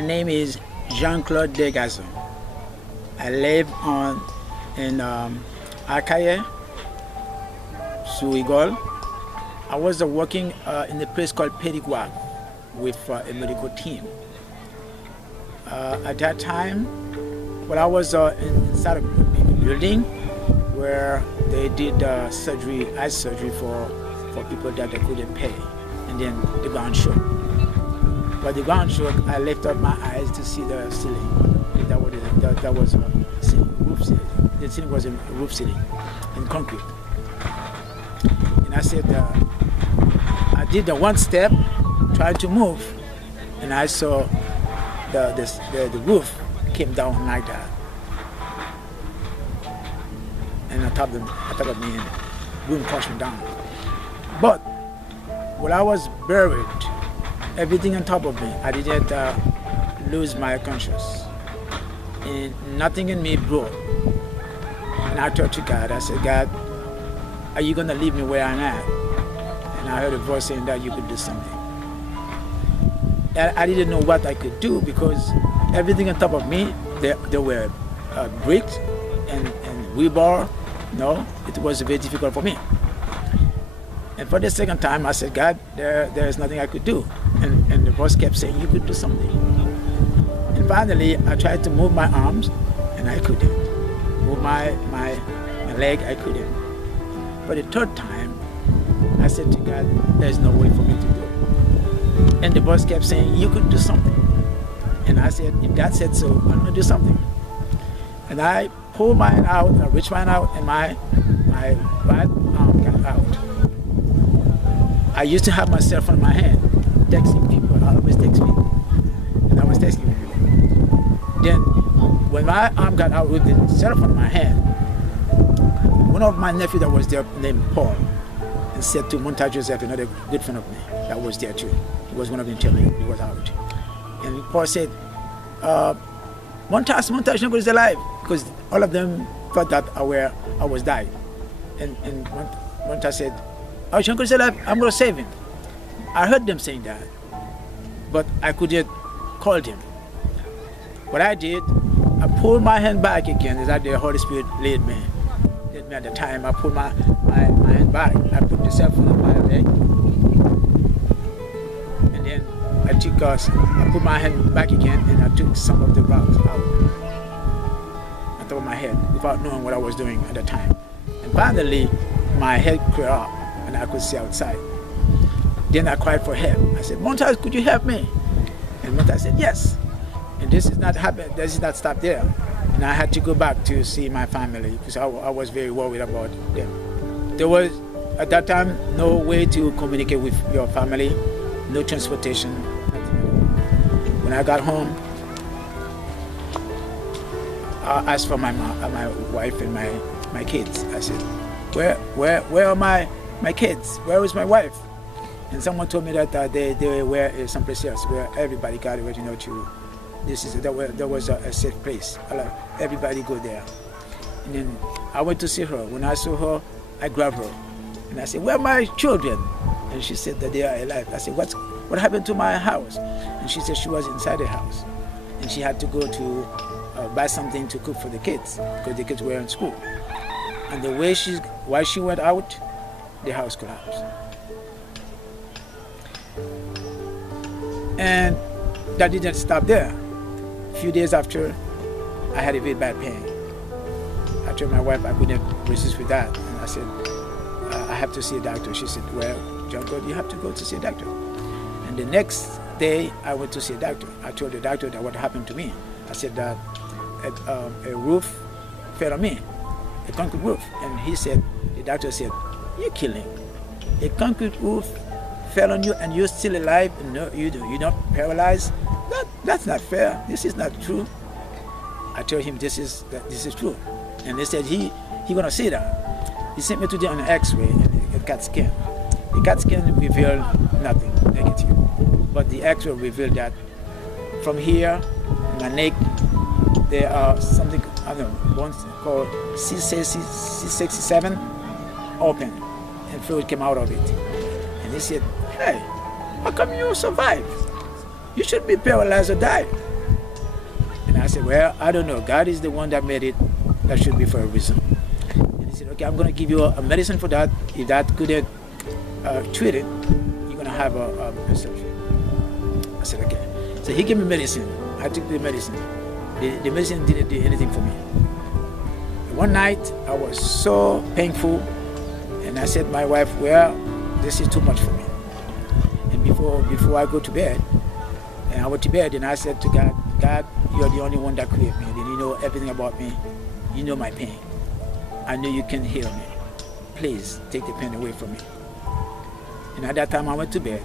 My name is Jean-Claude Degazon. I live in Akaye, Souigol. I was working in a place called Pédigouave with a medical team. At that time, I was inside a building where they did surgery, eye surgery for people that they couldn't pay. And then the ground shook. But the ground shook, I lifted up my eyes to see the ceiling. That was a roof ceiling. The ceiling was a roof ceiling in concrete. And I said, I did the one step, tried to move, and I saw the roof came down like that. And on top of me, and the room crushed me down. But when I was buried, everything on top of me, I didn't lose my conscience. And nothing in me broke. And I talked to God. I said, God, are you going to leave me where I'm at? And I heard a voice saying that you could do something. And I didn't know what I could do because everything on top of me, there were bricks and rebar. No, it was very difficult for me. And for the second time, I said, God, there is nothing I could do. And the voice kept saying, you could do something. And finally, I tried to move my arms, and I couldn't. Move my leg, I couldn't. For the third time, I said to God, there's no way for me to do it. And the voice kept saying, you could do something. And I said, if God said so, I'm going to do something. And I pulled mine out, I reached mine out, and my right arm got out. I used to have my cell phone in my hand, texting people. I always text people. And I was texting people. Then, when my arm got out with the cell phone in my hand, one of my nephews that was there named Paul, and said to Montage Joseph, another good friend of me, that was there too. He was one of them telling me he was out. And Paul said, Montage is alive, because all of them thought that I was died. And Montage said, oh, Shanko is alive, I'm going to save him. I heard them saying that, but I couldn't call him. What I did, I pulled my hand back again, as the Holy Spirit led me at the time. I pulled my hand back. I put the cell phone on my leg, and then I put my hand back again, and I took some of the rocks out on top of my head without knowing what I was doing at the time. And finally, my head cleared up, and I could see outside. Then I cried for help. I said, Montage, could you help me? And Montage said, yes. And this is not happening. This is not stopped there. And I had to go back to see my family because I was very worried about them. There was, at that time, no way to communicate with your family, no transportation, nothing. When I got home, I asked for my wife and my kids. I said, where are my kids? Where is my wife? And someone told me that they were someplace else where everybody got away, there was a safe place. Everybody go there. And then I went to see her. When I saw her, I grabbed her. And I said, where are my children? And she said that they are alive. I said, what happened to my house? And she said she was inside the house. And she had to go to buy something to cook for the kids because the kids were in school. And the way while she went out, the house collapsed. And that didn't stop there. A few days after, I had a very bad pain. I told my wife I couldn't resist with that. And I said, I have to see a doctor. She said, well, John-Claude, you have to go to see a doctor. And the next day, I went to see a doctor. I told the doctor that what happened to me. I said that a roof fell on me, a concrete roof. And the doctor said, you're killing. A concrete roof fell on you and you're still alive and you're not paralyzed? That's not fair. This is not true. I told him this is true. And they said he gonna see that. He sent me to do an X-ray and a CAT scan. The CAT scan revealed nothing negative. But the X-ray revealed that from here, my neck, there are something, bones called C67 open, and fluid came out of it. And he said, hey, how come you survived? You should be paralyzed or die. And I said, well, I don't know. God is the one that made it. That should be for a reason. And he said, okay, I'm going to give you a medicine for that. If that couldn't treat it, you're going to have a surgery. I said, okay. So he gave me medicine. I took the medicine. The medicine didn't do anything for me. One night, I was so painful, and I said to my wife, well, this is too much for me. And before I go to bed, and I went to bed, and I said to God, God, you're the only one that created me. And you know everything about me. You know my pain. I know you can heal me. Please take the pain away from me. And at that time, I went to bed,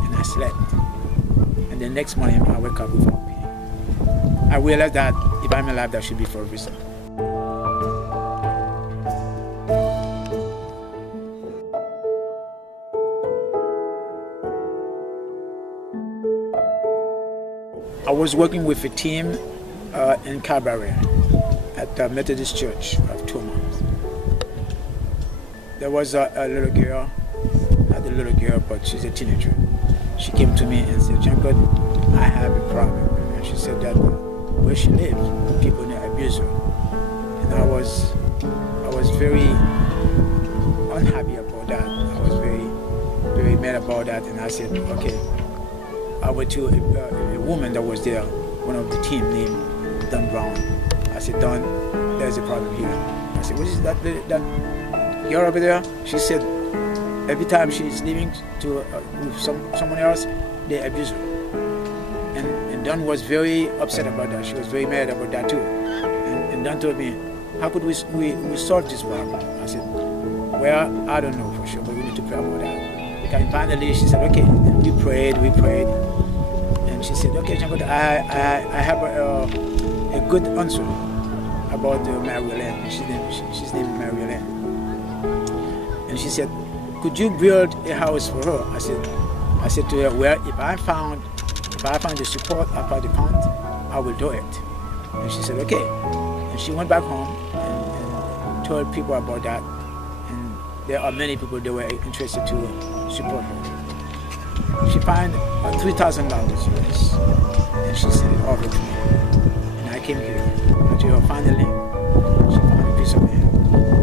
and I slept. And the next morning, I wake up without pain. I realized that if I'm alive, that should be for a reason. I was working with a team in Cabaret at the Methodist Church of Thomas. There was a little girl, not a little girl, but she's a teenager. She came to me and said, Jean-Claude, I have a problem. And she said that where she lives, people abuse her. And I was very unhappy about that. I was very mad about that. And I said, okay. I went to a woman that was there, one of the team named Don Brown. I said, Don, there's a problem here. I said, what is that girl over there? She said, every time she's leaving with someone else, they abuse her. And Don was very upset about that. She was very mad about that too. And Don told me, how could we solve this problem? I said, well, I don't know for sure, but we need to pray about that. And finally, she said, okay. And we prayed. And she said, okay, Jean-Claude, I have a good answer about Marie-Hélène. She's named Marie-Hélène. And she said, could you build a house for her? I said to her, well, if I find the support, I found the fund, I will do it. And she said, okay. And she went back home and told people about that. And there are many people that were interested to support her. She found $3,000 US, and she sent it over to me. And I came here. Until finally, she found a piece of land,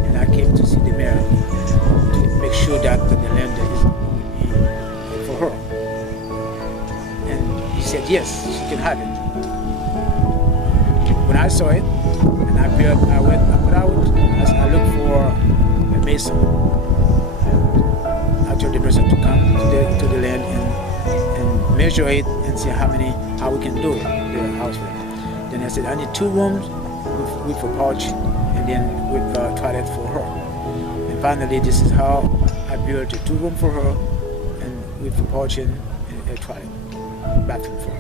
and I came to see the mayor to make sure that the land is for her. And he said yes, she can have it. When I saw it, and I looked for a mason. I told the person to come to the land and measure it and see how we can do it, the house. Then I said, I need 2 rooms with a porch and then with a toilet for her. And finally, this is how I built a 2-room for her and with a porch and a toilet, bathroom for her.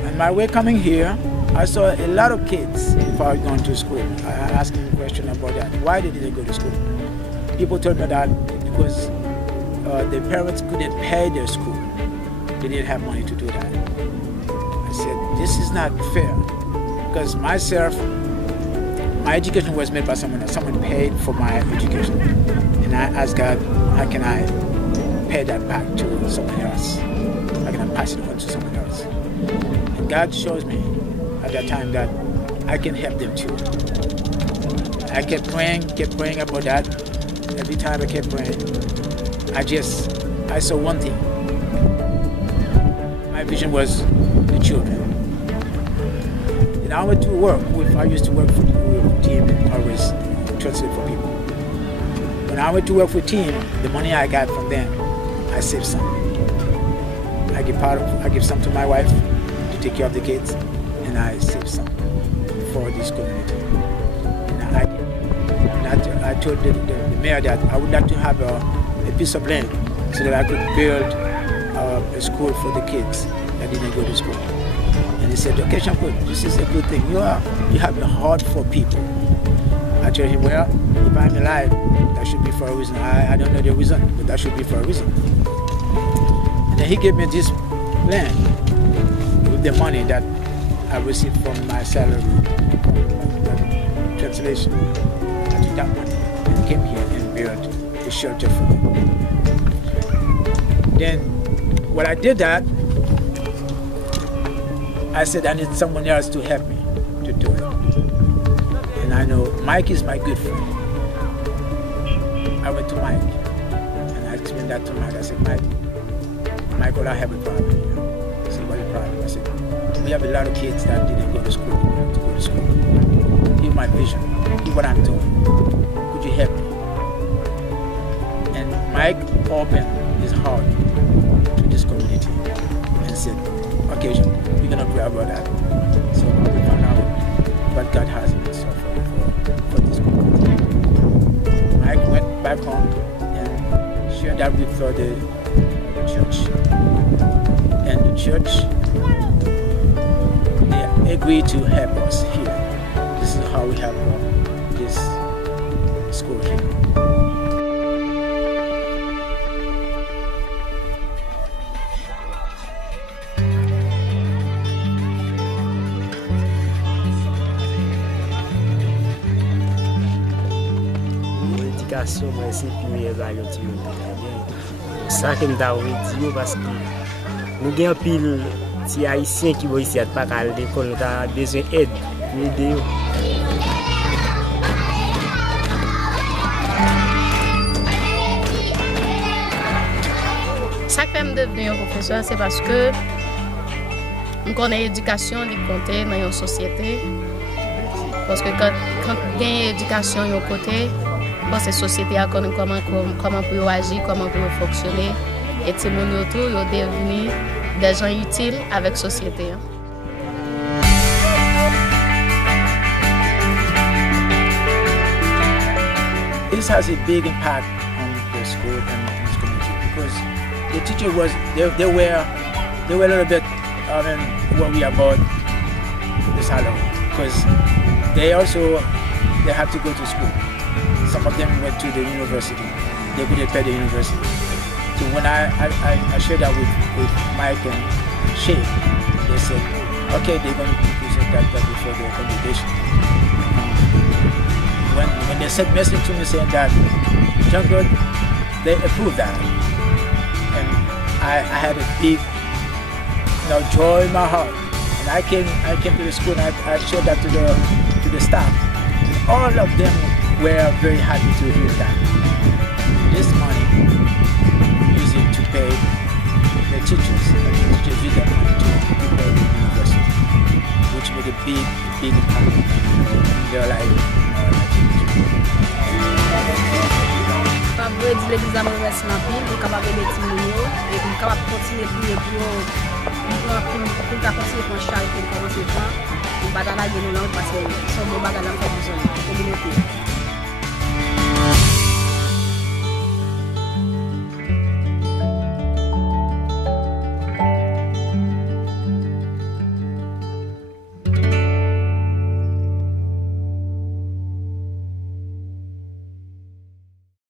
On my way coming here, I saw a lot of kids before I was going to school. I asked them a question about that. Why did they go to school? People told me that because their parents couldn't pay their school. They didn't have money to do that. I said, this is not fair. Because myself, my education was made by someone else. Someone paid for my education. And I asked God, how can I pay that back to someone else? How can I pass it on to someone else? And God shows me at that time that I can help them too. I kept praying about that. Every time I kept praying, I saw one thing. My vision was the children. And I went to work I used to work with a team and always translate for people. When I went to work for a team, the money I got from them, I saved some. I give some to my wife to take care of the kids, and I save some for this community. And I told the mayor that I would like to have a piece of land so that I could build a school for the kids that didn't go to school. And he said, okay, Jean-Claude, this is a good thing. You have a heart for people. I told him, well, if I'm alive, that should be for a reason. I don't know the reason, but that should be for a reason. And then he gave me this land with the money that I received from my salary, translation. I took that money and came here and built a shelter for them. Then, when I did that, I said I need someone else to help me to do it. And I know Mike is my good friend. I went to Mike and I explained that to Mike. I said, Michael, I have a problem here. He said, what's the problem? I said, we have a lot of kids that didn't go to school, to go to school. Here's my vision. Here's what I'm doing. Could you help me? And Mike opened his heart to this community and said, okay, we're going to pray about that. So we found out what God has in store for this community. Mike went back home and shared that with the church. And the church, they agreed to help us here. This is how we have this school here. L'éducation, moi, c'est le premier bagage. Ça que nous avons dit, parce que nous avons pile de Haïtiens qui vont ici à pas à l'école, nous avons besoin d'aide, d'aider. Ça qui fait me devenir un professeur, c'est parce que nous connaissons l'éducation qui compte dans une société. Parce que quand il y a une éducation de côté, cette société a connu comment peut agir, comment peut fonctionner. Et tout le monde autour est devenu des gens utiles avec la société. This has a big impact on the school and this community because the teacher was they were a little bit worried about the salary because they have to go to school. Some of them went to the university. They couldn't pay the university. So when I shared that with Mike and Shay, they said, okay, they're going to present that before the congregation. When they sent message to me saying that, Jean-Claude, they approved that. And I had a big joy in my heart. And I came to the school and I showed that to the staff. All of them were very happy to hear that. This money, use it to pay the teachers, and the teachers use that money to pay the university, which made a big impact in their life. Je dis l'église à remercier en pile, nous sommes capables de mettre et nous sommes capables de continuer pour continuer à charité, pour commencer à faire, nous bagarrer nous parce que nous sommes bagarrer dans la communauté.